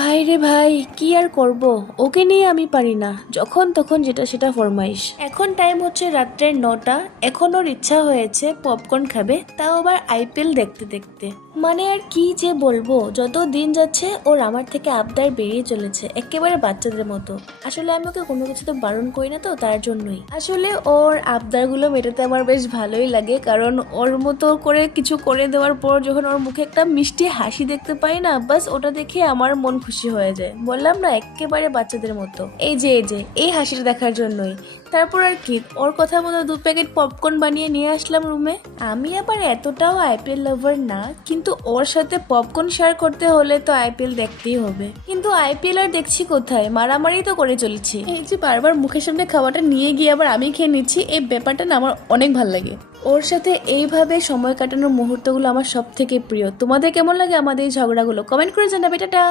ভাই রে ভাই, কি আর করব, ওকে নিয়ে আমি পারি না। যখন তখন যেটা সেটা ফরমাইশ। এখন টাইম হচ্ছে রাত্রের 9টা। এখন ওর ইচ্ছা হয়েছে পপকর্ন খাবে, তাও আবার আইপিএল দেখতে দেখতে। মানে আর কি যে বলবো, যত দিন যাচ্ছে ওর আমার থেকে আবদার বেরিয়ে চলেছে, একেবারে বাচ্চাদের মতো। আসলে আমি ওকে কোনো কিছুতে বারণ করি না, তো তার জন্যই আসলে ওর আবদারগুলো মেটাতে আমার বেশ ভালোই লাগে। কারণ ওর মতো করে কিছু করে দেওয়ার পর যখন ওর মুখে একটা মিষ্টি হাসি দেখতে পাই না, বাস ওটা দেখে আমার মন খুশি হয়ে যায়। বললাম না, একেবারে বাচ্চাদের মতো। এই যে এই হাসিটা দেখার জন্যই। তারপর আর কি, ওর কথা মতো 2 প্যাকেট পপকর্ন বানিয়ে নিয়ে আসলাম রুমে। আমি আবার এতটাও আইপিএল লাভার না, কিন্তু ওর সাথে পপকর্ন শেয়ার করতে হলে তো আইপিএল দেখতেই হবে। কিন্তু আইপিএল আর দেখছি কোথায়, মারামারি তো করে চলেছি। এই যে বারবার মুখের সামনে খাওয়াটা নিয়ে গিয়ে আবার আমি খেয়ে নিচ্ছি, এই ব্যাপারটা না আমার অনেক ভালো লাগে। ওর সাথে এইভাবে সময় কাটানোর মুহূর্তগুলো আমার সব থেকে প্রিয়। তোমাদের কেমন লাগে আমাদের এই ঝগড়াগুলো? কমেন্ট করে জানাবে। টাটা।